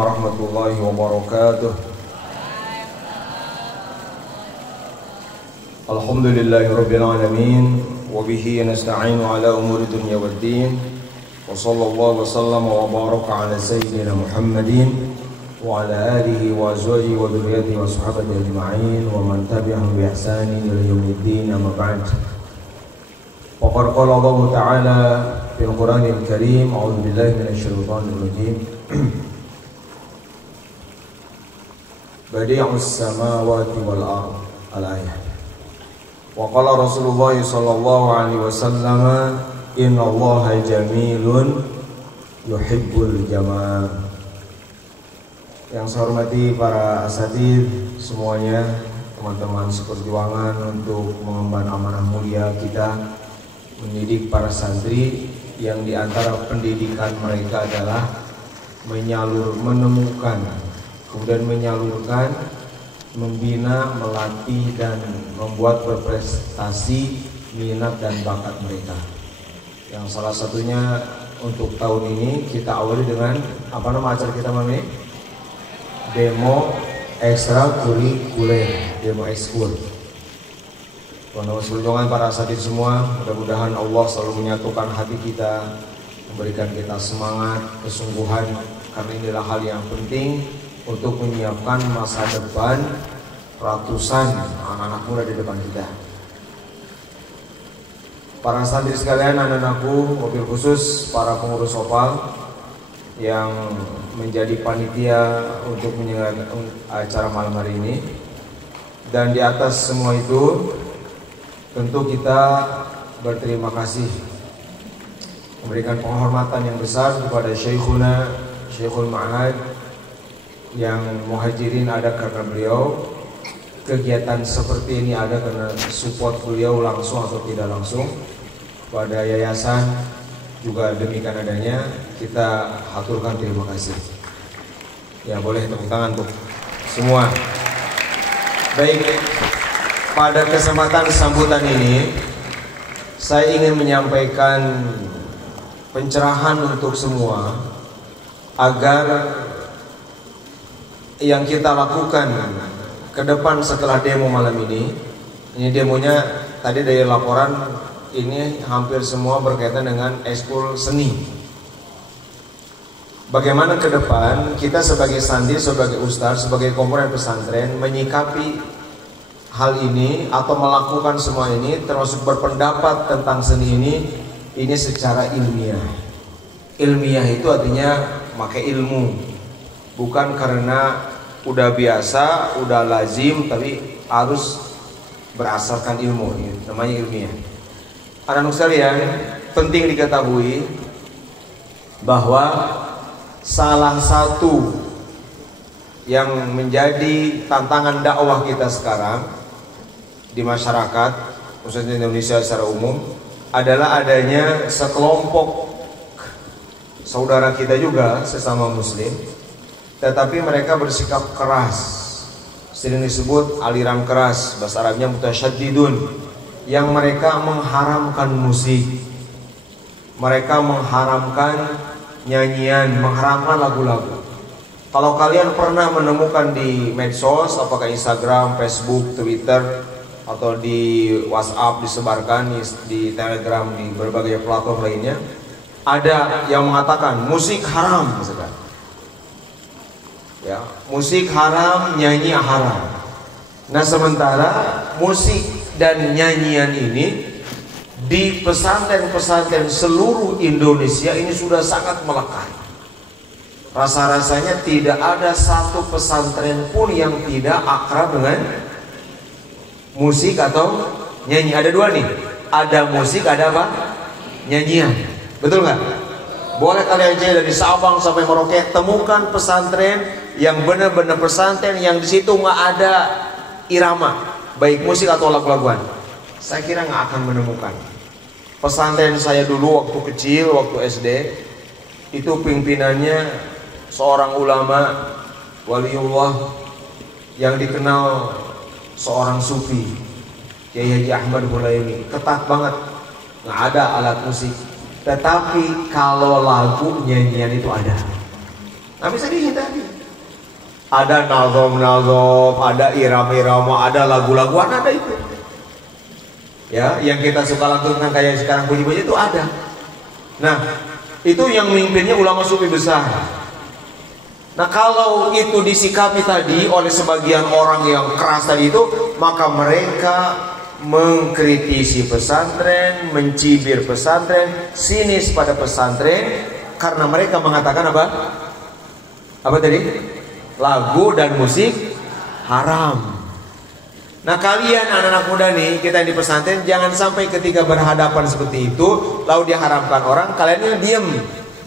warahmatullahi wabarakatuh. Alhamdulillahirabbil alamin wa bihi nasta'inu ala umuri dunya waddin wa sallallahu wa sallama wa baraka ala sayyidina Muhammadin wa ala alihi wa azwajihi wa dhurriyyatihi wa sahbihi ajma'in wa man tabi'ahum bi ihsanin ila yaumiddin, amma ba'd. Wa qala Allah ta'ala fil Qur'anil Karim, a'udzu billahi minasy syaithanir rajim. Badi'us samawati wal ardh, al-ayah. Wa qala Rasulullah sallallahu alaihi wasallam, innallaha jamilun yuhibbul jamal. Yang saya hormati para asatidz semuanya, teman-teman seperjuangan untuk mengemban amanah mulia kita mendidik para santri, yang diantara pendidikan mereka adalah menemukan, kemudian menyalurkan, membina, melatih, dan membuat berprestasi minat dan bakat mereka. Yang salah satunya untuk tahun ini kita awali dengan apa nama acara kita malam ini? Demo ekstrakurikuler, demo ekskul. Teman-teman seperjuangan, para asatidz semua, mudah-mudahan Allah selalu menyatukan hati kita, memberikan kita semangat, kesungguhan, karena inilah hal yang penting untuk menyiapkan masa depan ratusan anak-anak muda di depan kita. Para santri sekalian, anak-anakku, mobil khusus para pengurus Opal yang menjadi panitia untuk menyelenggarakan acara malam hari ini. Dan di atas semua itu, tentu kita berterima kasih, memberikan penghormatan yang besar kepada Syekhuna, Syekhul Ma'had, yang Muhajirin ada karena beliau. Kegiatan seperti ini ada karena support beliau langsung atau tidak langsung. Pada yayasan juga demikian adanya, kita haturkan terima kasih. Ya, boleh tepuk tangan untuk semua. Baik, pada kesempatan sambutan ini saya ingin menyampaikan pencerahan untuk semua agar yang kita lakukan ke depan setelah demo malam ini demonya tadi dari laporan ini hampir semua berkaitan dengan ekskul seni. Bagaimana ke depan kita sebagai santri, sebagai ustaz, sebagai komponen pesantren menyikapi hal ini atau melakukan semua ini, termasuk berpendapat tentang seni ini secara ilmiah. Ilmiah itu artinya pakai ilmu, bukan karena udah biasa, udah lazim, tapi harus berasaskan ilmu. Namanya ilmiah. Anak-anak sekalian, penting diketahui bahwa salah satu yang menjadi tantangan dakwah kita sekarang di masyarakat, khususnya Indonesia secara umum, adalah adanya sekelompok saudara kita juga sesama muslim, tetapi mereka bersikap keras, sering disebut aliran keras, bahasa Arabnya mutasyaddidun, yang mereka mengharamkan musik, mereka mengharamkan nyanyian, mengharamkan lagu-lagu. Kalau kalian pernah menemukan di medsos, apakah Instagram, Facebook, Twitter, atau di WhatsApp disebarkan, di Telegram, di berbagai platform lainnya, ada yang mengatakan musik haram, misalkan. Ya, musik haram, nyanyi haram. Nah, sementara musik dan nyanyian ini di pesantren-pesantren seluruh Indonesia ini sudah sangat melekat. Rasa-rasanya tidak ada satu pesantren pun yang tidak akrab dengan musik atau nyanyi. Ada dua nih, ada musik, ada apa? Nyanyian. Betul nggak? Boleh kalian cek dari Sabang sampai Merauke, temukan pesantren yang benar-benar pesantren yang di situ nggak ada irama, baik musik atau lagu-laguan. Saya kira nggak akan menemukan. Pesantren saya dulu waktu kecil, waktu SD, itu pimpinannya seorang ulama waliullah yang dikenal seorang sufi, Kiai Haji Ahmad Hulaimi. Ketat banget, nggak ada alat musik. Tetapi kalau lagu nyanyian itu ada. Nggak bisa dihindari. Ada nazom-nazom, ada irama-irama, ada lagu-laguan, ada itu. Ya, yang kita suka lantunkan kayak sekarang puji-puji itu ada. Nah, itu yang memimpinnya ulama sufi besar. Nah, kalau itu disikapi tadi oleh sebagian orang yang keras tadi itu, maka mereka mengkritisi pesantren, mencibir pesantren, sinis pada pesantren, karena mereka mengatakan apa? Apa tadi? Lagu dan musik haram. Nah, kalian anak-anak muda nih, kita yang di pesantren, jangan sampai ketika berhadapan seperti itu lalu diharamkan orang, kalian diam.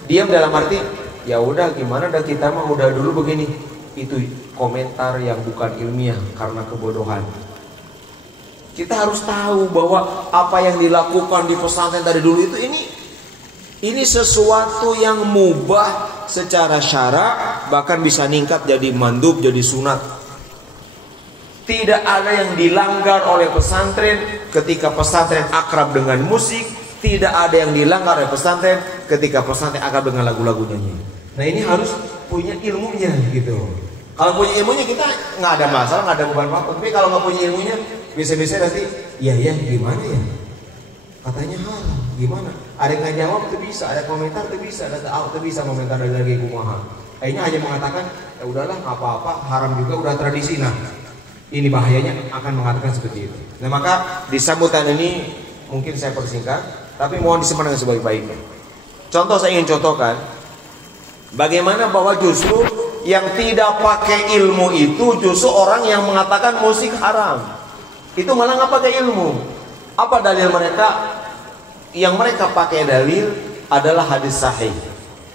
Diam dalam arti ya udah, gimana dah, kita mah udah dulu begini. Itu komentar yang bukan ilmiah karena kebodohan. Kita harus tahu bahwa apa yang dilakukan di pesantren dari dulu itu ini sesuatu yang mubah secara syara, bahkan bisa ningkat jadi mandub, jadi sunat. Tidak ada yang dilanggar oleh pesantren ketika pesantren akrab dengan musik. Tidak ada yang dilanggar oleh pesantren ketika pesantren akrab dengan lagu-lagu nyanyi. Nah, ini harus punya ilmunya gitu. Kalau punya ilmunya kita nggak ada masalah, nggak ada beban apa. Tapi kalau nggak punya ilmunya, bisa-bisa nanti iya gimana ya? Katanya haram, gimana? Ada yang nggak jawab tuh bisa, ada komentar tuh bisa, ada tuh bisa komentar dari lagi kumaha. Akhirnya hanya mengatakan ya udahlah nggak apa-apa, haram juga udah tradisi. Nah, ini bahayanya akan mengatakan seperti itu. Nah, maka di sambutan ini mungkin saya persingkat, tapi mohon disimpan dengan sebaik-baiknya. Contoh saya ingin contohkan bagaimana bahwa justru yang tidak pakai ilmu itu justru orang yang mengatakan musik haram. Itu malah nggak pakai ilmu. Apa dalil mereka? Yang mereka pakai dalil adalah hadis sahih.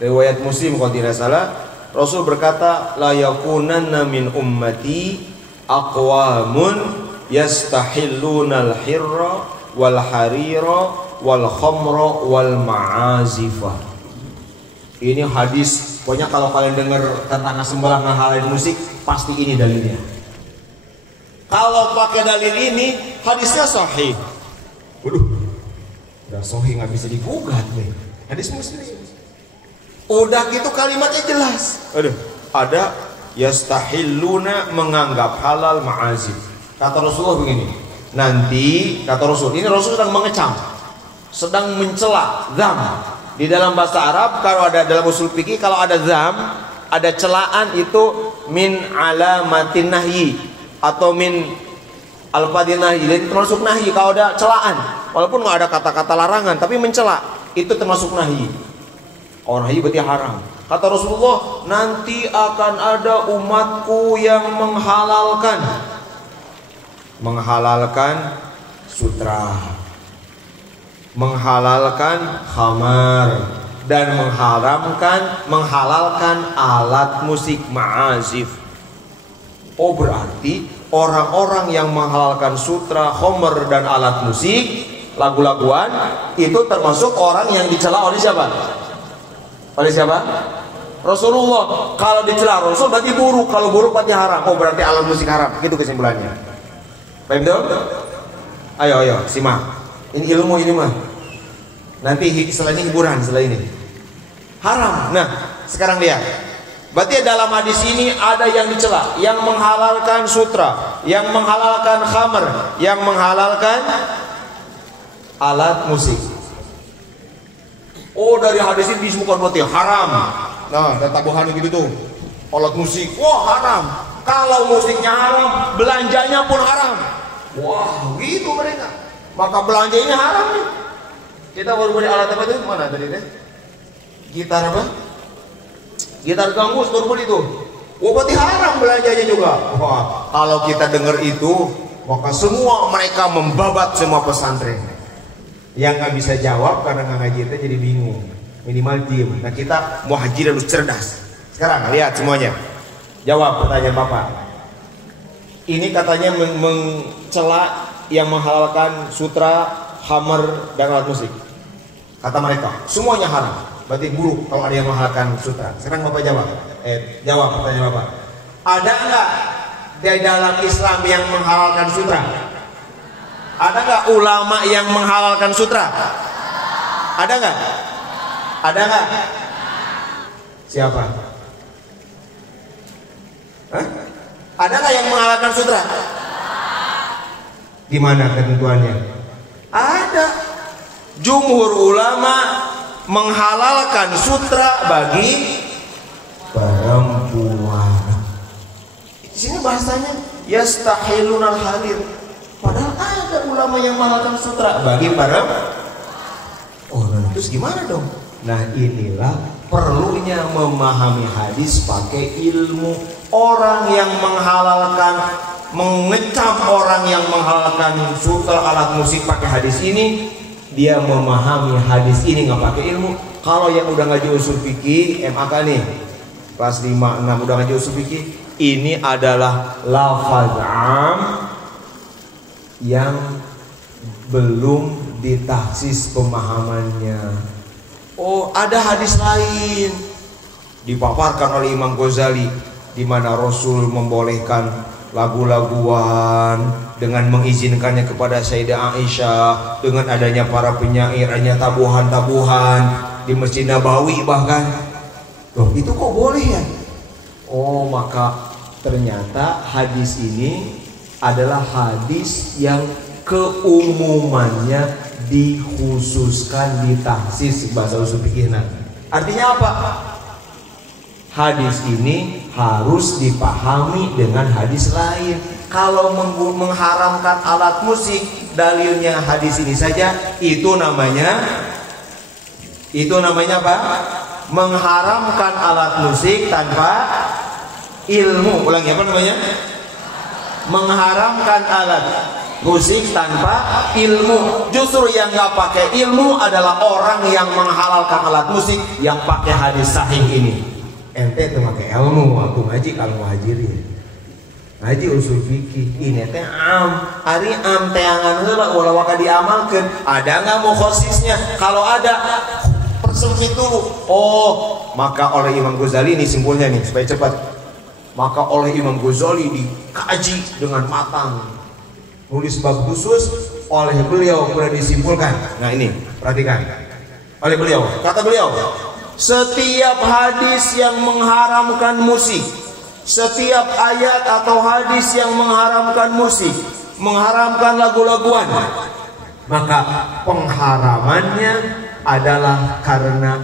Riwayat Muslim kalau tidak salah, Rasul berkata, la yakunanna min ummati aqwamun yastahillunal hirra wal harira wal khamra wal ma'azifah. Ini hadis, pokoknya kalau kalian dengar tentang sembah ngehalalin musik, pasti ini dalilnya. Kalau pakai dalil ini, hadisnya sahih. Waduh, udah sahih nggak bisa digugat nih. Hadis Muslim. Udah gitu kalimatnya jelas. Aduh, ada yastahilluna menganggap halal ma'azif. Kata Rasulullah begini. Nanti kata Rasul, ini Rasul sedang mengecam, sedang mencela zam. Di dalam bahasa Arab kalau ada dalam usul fikih, kalau ada zam, ada celaan itu min alamatin nahyi atau min al-fadil nahyi. Jadi termasuk nahyi kalau ada celaan. Walaupun nggak ada kata-kata larangan, tapi mencela itu termasuk nahyi. Kalau nahyi berarti haram. Kata Rasulullah, nanti akan ada umatku yang menghalalkan sutra, menghalalkan khamar, dan menghalalkan alat musik ma'azif. Oh, berarti orang-orang yang menghalalkan sutra, khamar, dan alat musik, lagu-laguan, itu termasuk orang yang dicela oleh siapa? Oleh siapa? Rasulullah. Kalau dicela Rasul berarti buruk, kalau buruk berarti haram. Oh, berarti alat musik haram. Gitu kesimpulannya. Paham dong? Ayo simak. Ini ilmu ini mah. Nanti setelah ini hiburan, setelah ini haram. Nah, sekarang lihat. Berarti dalam hadis ini ada yang dicela, yang menghalalkan sutra, yang menghalalkan khamar, yang menghalalkan alat musik. Oh, dari hadis ini disebutkan berarti haram. Nah, dan tabuhan gitu tuh. Alat musik, wah haram. Kalau musiknya haram, belanjanya pun haram. Wah, gitu mereka. Maka belanjanya haram nih. Kita baru beli alat apa itu? Mana tadi deh? Gitar apa? Gitar ganggus baru beli tuh. Wah, berarti haram belanjanya juga. Wah, kalau kita dengar itu, maka semua mereka membabat semua pesantren. Yang nggak bisa jawab karena nggak ngaji itu jadi bingung. Minimal diem. Nah, kita mau haji harus cerdas. Sekarang lihat semuanya. Jawab pertanyaan Bapak. Ini katanya mencela yang menghalalkan sutra, khamar, dan alat musik. Kata mereka, semuanya haram. Berarti buruk kalau ada yang menghalalkan sutra. Sekarang Bapak jawab. Jawab pertanyaan Bapak. Ada nggak di dalam Islam yang menghalalkan sutra? Ada nggak ulama yang menghalalkan sutra? Ada nggak? Ada nggak? Siapa? Hah? Ada nggak yang menghalalkan sutra? Gimana ketentuannya? Ada. Jumhur ulama menghalalkan sutra bagi perempuan. Di sini bahasanya yastahilunal halir. Padahal ada ulama yang menghalalkan sutra bagi perempuan. Oh, terus gimana dong? Nah, inilah perlunya memahami hadis pakai ilmu. Orang yang menghalalkan, mengecam orang yang menghalalkan sutra alat musik pakai hadis ini, dia memahami hadis ini nggak pakai ilmu. Kalau yang udah ngaji usul fikih, MAK nih, kelas 5, 6 udah ngaji usul fikih, ini adalah lafaz am yang belum ditaksis pemahamannya. Oh, ada hadis lain dipaparkan oleh Imam Ghazali di mana Rasul membolehkan lagu-laguan dengan mengizinkannya kepada Sayyidah Aisyah, dengan adanya para penyair, hanya tabuhan-tabuhan di Masjid Nabawi bahkan. Loh, itu kok boleh ya? Oh, maka ternyata hadis ini adalah hadis yang keumumannya dikhususkan, ditaksis bahasa usul fikih. Artinya apa? Hadis ini harus dipahami dengan hadis lain. Kalau mengharamkan alat musik, dalilnya hadis ini saja, itu namanya apa? Mengharamkan alat musik tanpa ilmu. Ulangi, apa namanya? Mengharamkan alat musik tanpa ilmu. Justru yang nggak pakai ilmu adalah orang yang menghalalkan alat musik yang pakai hadis sahih ini. Ente tuh pakai ilmu waktu ngaji, kalau ngajiri ngaji usul fikih ini teh ari teangan heula ulah waka diamalkeun. Ada nggak mukhasisnya? Kalau ada, persempit dulu. Oh, maka oleh Imam Ghazali ini simpulnya nih supaya cepat. Maka oleh Imam Ghazali dikaji dengan matang, nulis bab khusus oleh beliau, sudah disimpulkan. Nah ini perhatikan oleh beliau, kata beliau, setiap hadis yang mengharamkan musik, setiap ayat atau hadis yang mengharamkan musik, mengharamkan lagu-laguan, maka pengharamannya adalah karena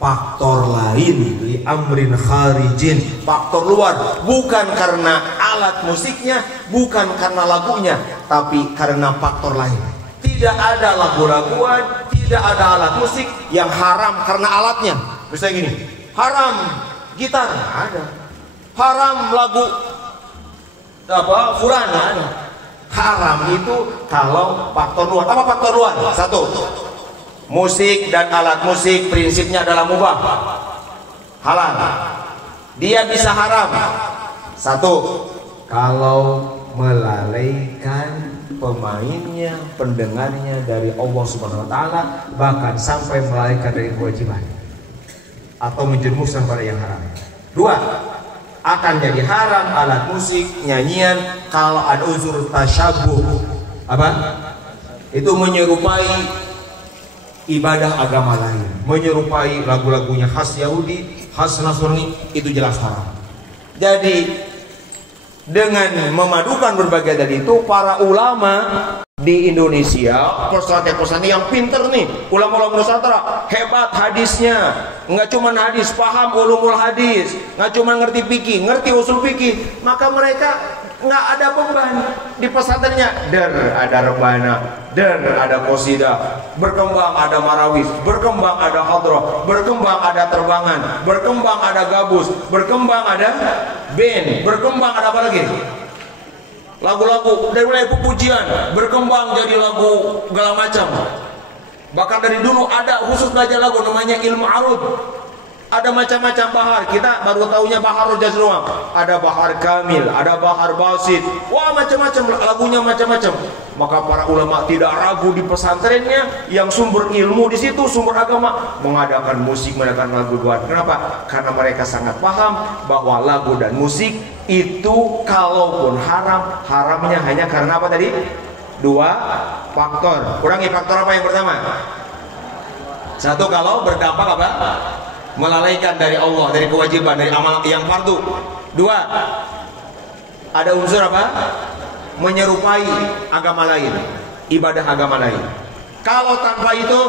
faktor lain, li amrin kharijin, faktor luar, bukan karena alat musiknya, bukan karena lagunya, tapi karena faktor lain. Tidak ada lagu-laguan, tidak ada alat musik yang haram karena alatnya. Misalnya gini, haram gitar, ada. Haram lagu Quran, ada. Haram itu kalau faktor luar. Apa faktor luar? Satu, musik dan alat musik prinsipnya adalah mubah, halal. Dia bisa haram. Satu, kalau melalaikan pemainnya, pendengarnya dari Allah Subhanahu wa taala, bahkan sampai melalaikan dari kewajiban atau menjerumuskan pada yang haram. Dua, akan jadi haram alat musik, nyanyian kalau ada unsur tasyabuh. Apa? Itu menyerupai ibadah agama lain, menyerupai lagu-lagunya khas Yahudi, khas Nasrani, itu jelas haram. Jadi dengan memadukan berbagai dari itu, para ulama di Indonesia, pesantren-pesantren yang pinter nih, ulama-ulama Nusantara, hebat hadisnya, nggak cuma hadis, paham ulumul hadis, nggak cuma ngerti fikih, ngerti usul fikih, maka mereka nggak ada beban di pesantrennya. Ada rebana, ada qasidah, berkembang ada marawis, berkembang ada hadrah, berkembang ada terbangan, berkembang ada gabus, berkembang ada band, berkembang ada apa lagi? Lagu-lagu dari mulai pujian berkembang jadi lagu segala macam. Bahkan dari dulu ada khusus belajar lagu namanya ilmu arud. Ada macam-macam bahar, kita baru tahunya bahar Jaz doang. Ada bahar kamil, ada bahar basit, wah macam-macam lagunya, macam-macam. Maka para ulama tidak ragu di pesantrennya yang sumber ilmu di situ, sumber agama, mengadakan musik, mengadakan lagu duaan. Kenapa? Karena mereka sangat paham bahwa lagu dan musik itu kalaupun haram, haramnya hanya karena apa tadi? Dua faktor. Kurangi faktor apa yang pertama? Satu, kalau berdampak apa? Melalaikan dari Allah, dari kewajiban, dari amal yang fardu. Dua, ada unsur apa? Menyerupai agama lain, ibadah agama lain. Kalau tanpa itu,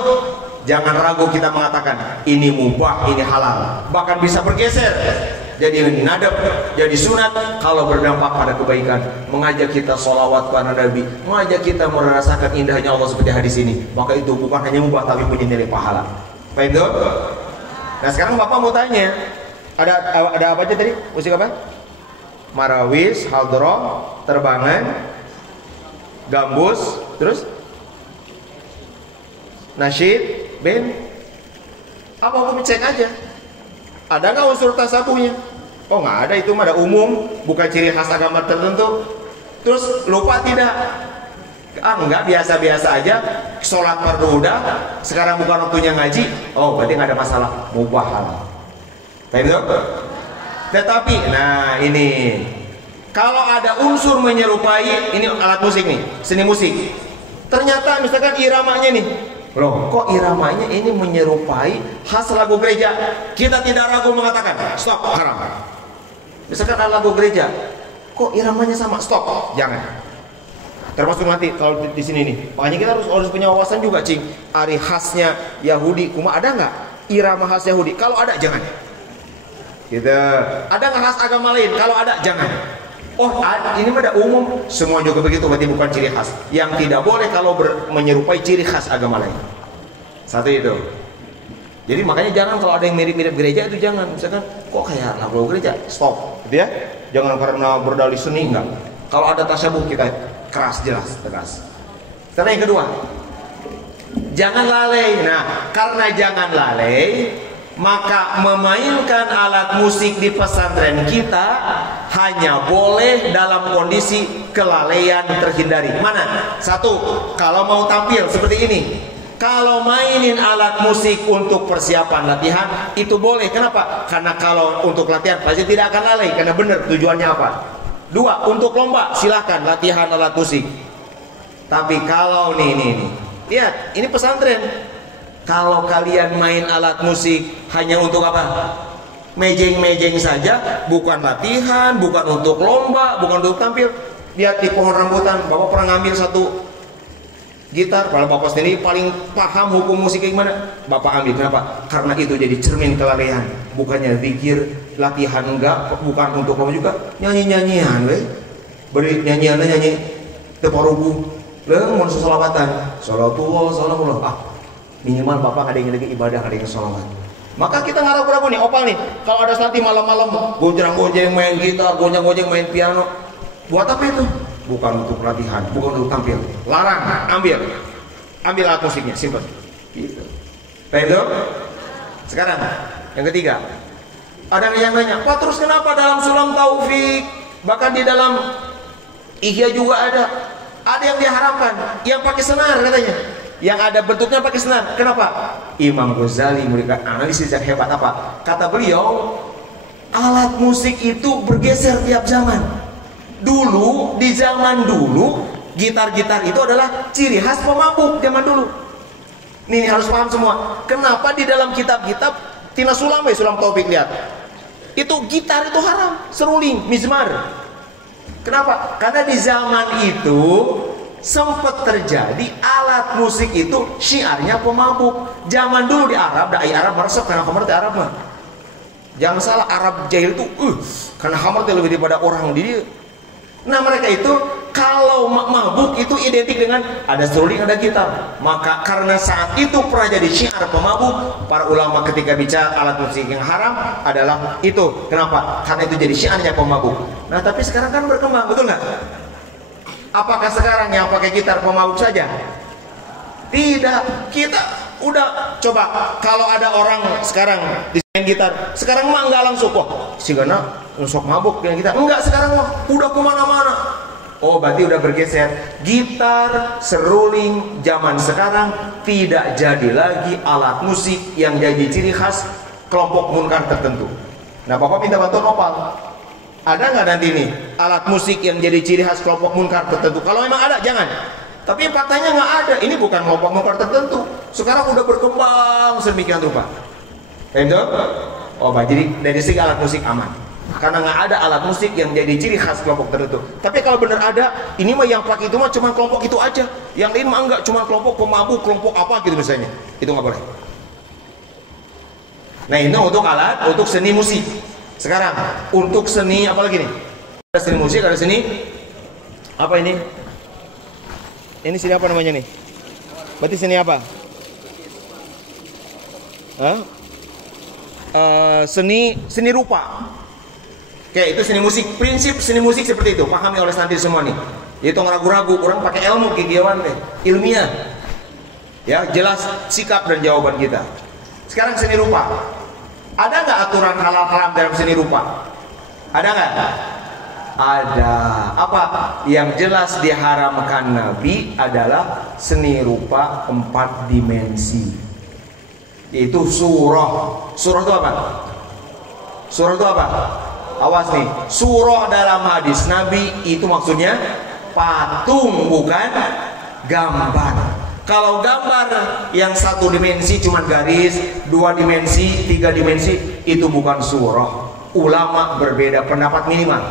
jangan ragu kita mengatakan ini mubah, ini halal. Bahkan bisa bergeser jadi nadab, jadi sunat kalau berdampak pada kebaikan. Mengajak kita sholawat kepada Nabi, mengajak kita merasakan indahnya Allah seperti hadis ini. Maka itu bukan hanya mubah tapi punya nilai pahala. Paham itu? Nah sekarang Bapak mau tanya, ada apa aja tadi? Musik apa? Marawis, haldroh, terbangan, gambus, terus nasyid, band. Apa hukum cek aja? Ada nggak unsur tasabuhnya? Oh nggak ada, itu mah ada umum, bukan ciri khas agama tertentu. Terus lupa tidak? Enggak, biasa-biasa aja. Sholat fardu udah, sekarang bukan waktunya ngaji. Oh berarti nggak ada masalah, mubah halal. Tetapi, nah ini kalau ada unsur menyerupai, ini alat musik nih, seni musik. Ternyata misalkan iramanya nih, loh kok iramanya ini menyerupai khas lagu gereja, kita tidak ragu mengatakan stop, haram. Misalkan ada lagu gereja, kok iramanya sama, stop, jangan. Termasuk nanti kalau di sini nih, makanya kita harus punya wawasan juga, cing. Ari khasnya Yahudi, kuma ada nggak irama khas Yahudi? Kalau ada, jangan. Gitu. Ada nggak khas agama lain? Kalau ada, jangan. Oh, ini mah ada umum, semua juga begitu, berarti bukan ciri khas. Yang tidak boleh kalau menyerupai ciri khas agama lain. Satu itu. Jadi makanya jangan kalau ada yang mirip-mirip gereja itu jangan. Misalkan kok kayak lagu gereja, stop, gitu ya. Jangan karena berdalih seni, enggak. Kalau ada tasyabuh kita keras, jelas, tegas. Setelah yang kedua, jangan lalai. Nah, karena jangan lalai, maka memainkan alat musik di pesantren kita hanya boleh dalam kondisi kelalaian terhindari. Mana? Satu, kalau mau tampil seperti ini, kalau mainin alat musik untuk persiapan latihan itu boleh. Kenapa? Karena kalau untuk latihan pasti tidak akan lalai, karena benar tujuannya apa. Dua, untuk lomba silahkan latihan alat musik. Tapi kalau nih, lihat, ini pesantren. Kalau kalian main alat musik hanya untuk apa? Mejeng-mejeng saja, bukan latihan, bukan untuk lomba, bukan untuk tampil. Lihat di pohon rambutan, Bapak pernah ngambil satu gitar, kalau Bapak sendiri paling paham hukum musik gimana, Bapak ambil. Kenapa? Karena itu jadi cermin kelalaian. Bukannya zikir, latihan enggak, bukan untuk lomba juga. Nyanyi-nyanyian, beri nyanyiannya nyanyi teparugu, mau selawatan, salatullah, minimal Bapak ada yang lagi ibadah, ada yang sholawat. Maka kita nggak ragu-ragu nih, opal nih, kalau ada nanti malam-malam gonjang-gonjang main gitar, gonjang-gonjang main piano, buat apa itu? Bukan untuk latihan, bukan untuk tampil. Larang, ambil alat musiknya, simple. Gitu. Baik itu. Sekarang yang ketiga, ada yang nanya, Pak terus kenapa dalam Sulam Taufik, bahkan di dalam Ihya juga ada yang diharamkan, yang pakai senar katanya. Yang ada bentuknya pakai senar. Kenapa? Imam Ghazali memberikan analisis yang hebat. Apa? Kata beliau, alat musik itu bergeser tiap zaman. Dulu, di zaman dulu, gitar-gitar itu adalah ciri khas pemabuk zaman dulu. Ini harus paham semua. Kenapa di dalam kitab-kitab Tina Sulam, Sulam Taufik, lihat. Itu gitar itu haram, seruling, mizmar. Kenapa? Karena di zaman itu sempat terjadi alat musik itu syiarnya pemabuk. Zaman dulu di Arab, dai Arab meresap karena khamar di Arab mah. Jangan salah, Arab jahil itu karena khamar itu lebih daripada orang di dia. Nah mereka itu kalau mabuk itu identik dengan ada seruling, ada gitar. Maka karena saat itu pernah jadi syiar pemabuk, para ulama ketika bicara alat musik yang haram adalah itu. Kenapa? Karena itu jadi syiarnya pemabuk. Nah tapi sekarang kan berkembang, betul nggak? Apakah sekarang yang pakai gitar pemabuk saja? Tidak. Kita udah coba, kalau ada orang sekarang main gitar, sekarang mah enggak langsung kok si Gana sok mabuk dengan gitar. Enggak, sekarang mah udah kemana-mana. Oh berarti udah bergeser. Gitar, seruling zaman sekarang tidak jadi lagi alat musik yang jadi ciri khas kelompok munkar tertentu. Nah Bapak minta bantuan opal, ada nggak nanti nih alat musik yang jadi ciri khas kelompok munkar tertentu? Kalau memang ada, jangan. Tapi faktanya nggak ada. Ini bukan kelompok munkar tertentu. Sekarang udah berkembang sedemikian rupa. Itu? Oh, jadi dari segi alat musik aman. Karena nggak ada alat musik yang jadi ciri khas kelompok tertentu. Tapi kalau benar ada, ini mah yang pakai itu mah cuma kelompok itu aja. Yang lain mah enggak, cuma kelompok pemabuk, kelompok apa gitu misalnya. Itu nggak boleh. Nah ini untuk alat, untuk seni musik. Sekarang untuk seni apa lagi nih? Ada seni musik, ada seni apa ini? Ini seni apa namanya nih? Berarti seni apa? Hah? Seni rupa. Oke, itu seni musik. Prinsip seni musik seperti itu, pahami oleh santri semua nih. Itu ragu-ragu, orang pakai ilmu kegiatan deh, ilmiah. Ya, jelas sikap dan jawaban kita. Sekarang seni rupa. Ada nggak aturan halal haram dalam seni rupa? Ada nggak? Ada. Apa? Yang jelas diharamkan Nabi adalah seni rupa 4 dimensi. Itu surah. Surah itu apa? Surah itu apa? Awas nih, surah dalam hadis Nabi itu maksudnya patung, bukan gambar. Kalau gambar yang 1 dimensi cuma garis, 2 dimensi, 3 dimensi, itu bukan surah. Ulama berbeda pendapat minimal.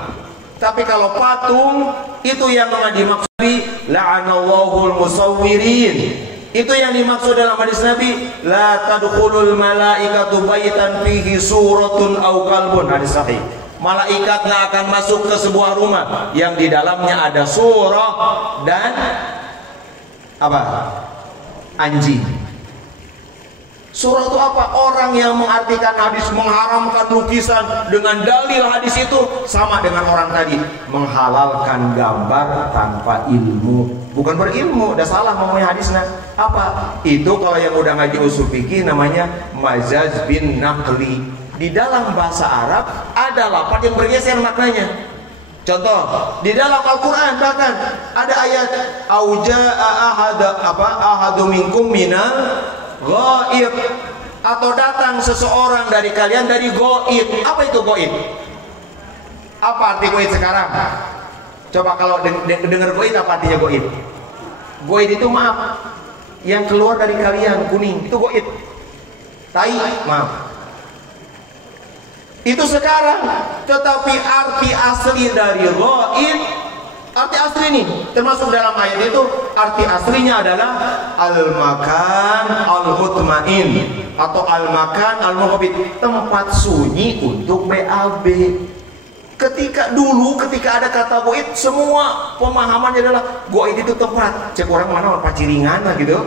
Tapi kalau patung, itu yang dimaksud la'anallahul musawwirin. Itu yang dimaksud dalam hadis Nabi, la tadkhulul malaikatu baitan fihi suratun aw qalbun, hadis sahih. Malaikat nggak akan masuk ke sebuah rumah yang di dalamnya ada surah dan apa? Anjing. Surah itu apa? Orang yang mengartikan hadis mengharamkan lukisan dengan dalil hadis itu sama dengan orang tadi menghalalkan gambar tanpa ilmu. Bukan berilmu, udah salah ngomongnya hadisnya. Apa? Itu kalau yang udah ngaji usul fikih namanya majaz bin naqli. Di dalam bahasa Arab ada lafaz yang bergeser maknanya. Contoh, di dalam Al-Qur'an bahkan ada ayat ahadu minkum minal ghaib, atau datang seseorang dari kalian dari ghaib. Apa itu ghaib? Apa arti ghaib sekarang? Coba kalau dengar ghaib, apa artinya ghaib? Ghaib itu maaf, yang keluar dari kalian kuning, itu ghaib. Tai, maaf. Itu sekarang, tetapi arti asli dari ghaib, arti asli ini termasuk dalam ayat itu, arti aslinya adalah al-makan al-mutmain atau al-makan al-muqabbid, tempat sunyi untuk BAB. Ketika ada kata ghaib, semua pemahamannya adalah ghaib itu tempat, cek orang mana paciringan lah gitu,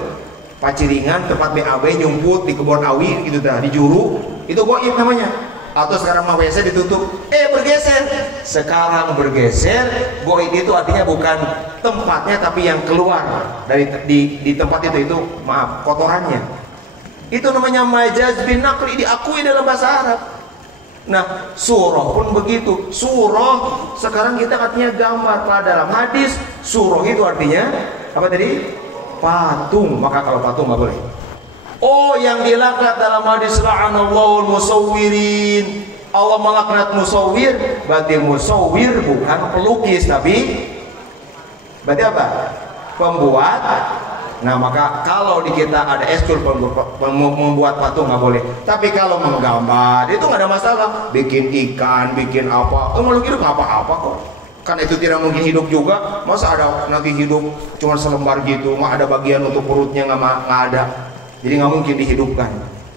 paciringan, tempat BAB, nyumput di kebun awi gitu dah, di juru, itu ghaib namanya. Atau sekarang mah WC ditutup, bergeser. Sekarang bergeser, ghaib itu artinya bukan tempatnya tapi yang keluar dari di tempat itu maaf, kotorannya. Itu namanya majaz bin naqli, diakui dalam bahasa Arab. Nah, surah pun begitu. Surah sekarang kita artinya gambar, pada dalam hadis surah itu artinya apa tadi? Patung. Maka kalau patung nggak boleh. Oh, yang dilaknat dalam hadis la'anallahul musawwirin. Allah melaknat musawwir, berarti musawwir bukan pelukis tapi berarti apa? Pembuat. Nah, maka kalau di kita ada eskul membuat patung nggak boleh. Tapi kalau menggambar itu nggak ada masalah. Bikin ikan, bikin apa? Makhluk hidup nggak apa-apa kok. Kan itu tidak mungkin hidup juga. Masa ada nanti hidup cuma selembar gitu? Mah ada bagian untuk perutnya nggak ada. Jadi nggak mungkin dihidupkan.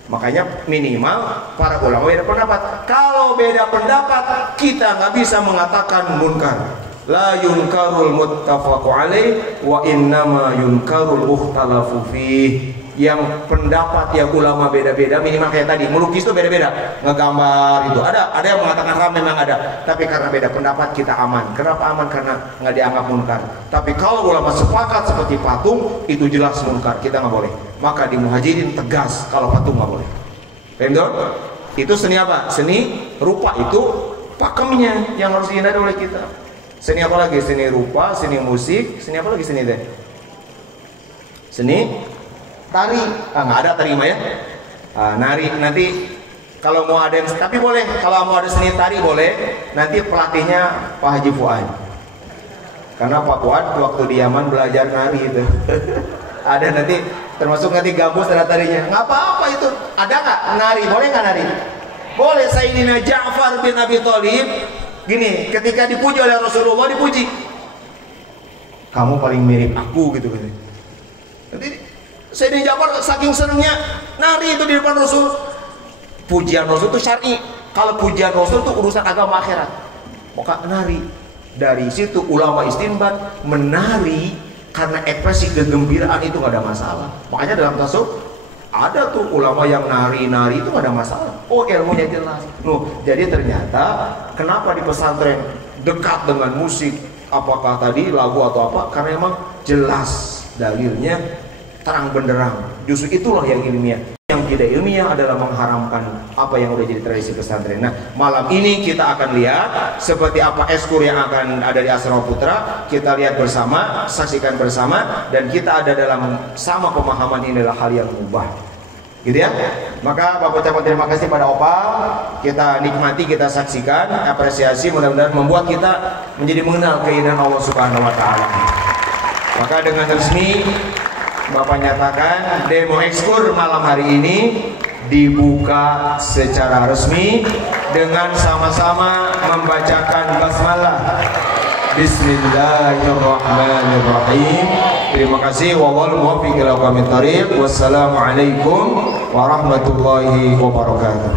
Makanya minimal para ulama beda pendapat. Kalau beda pendapat, kita nggak bisa mengatakan munkar. La yunkarul muttafaqu alaih wa innama yunkarul mukhtalafu fih. Yang pendapat yang ulama beda-beda, minimal kayak tadi melukis itu beda-beda, ngegambar itu ada yang mengatakan haram, memang ada, tapi karena beda pendapat kita aman. Kenapa aman? Karena nggak dianggap munkar. Tapi kalau ulama sepakat seperti patung itu jelas munkar, kita nggak boleh. Maka di Muhajirin tegas kalau patung nggak boleh. Paham? Itu seni apa? Seni rupa, itu pakemnya yang harus dihindari oleh kita. Seni apa lagi? Seni rupa, seni musik, seni apa lagi seni teh? Seni tari, nggak ada tari mah ya. Nari nanti kalau mau ada, tapi boleh kalau mau ada seni tari boleh. Nanti pelatihnya Pak Haji Fuad. Karena Pak Fuad waktu di Yaman belajar nari itu. Ada nanti termasuk nanti gabus ada tarinya. Nggak apa-apa itu. Ada nggak nari? Boleh nggak nari? Boleh Sayyidina Ja'far bin Abi Thalib gini, ketika dipuji oleh Rasulullah, dipuji, kamu paling mirip aku gitu kan. Jadi Sayyidina Ja'far saking senangnya nari itu di depan Rasul. Pujian Rasul itu syar'i. Kalau pujian Rasul itu urusan agama akhirat, maka nari. Dari situ ulama istinbat, menari karena ekspresi kegembiraan itu nggak ada masalah. Makanya dalam tasawuf ada tuh ulama yang nari-nari itu nggak ada masalah. Oh, ilmunya jelas. Jadi ternyata kenapa di pesantren dekat dengan musik, apakah tadi lagu atau apa? Karena emang jelas dalilnya, terang benderang. Justru itulah yang ilmiah. Yang tidak ilmiah adalah mengharamkan apa yang udah jadi tradisi pesantren. Nah, malam ini kita akan lihat seperti apa eskur yang akan ada di Asrama Putra. Kita lihat bersama, saksikan bersama, dan kita ada dalam sama pemahaman ini adalah hal yang mubah. Gitu ya. Maka Bapak ucapkan terima kasih pada Opa. Kita nikmati, kita saksikan, apresiasi, mudah-mudahan membuat kita menjadi mengenal keindahan Allah Subhanahu wa taala. Maka dengan resmi Bapak nyatakan demo ekskur malam hari ini dibuka secara resmi dengan sama-sama membacakan basmalah. Bismillahirrahmanirrahim. Terima kasih. Wallahul muwaffiq ila aqwamit thoriq. Wassalamualaikum warahmatullahi wabarakatuh.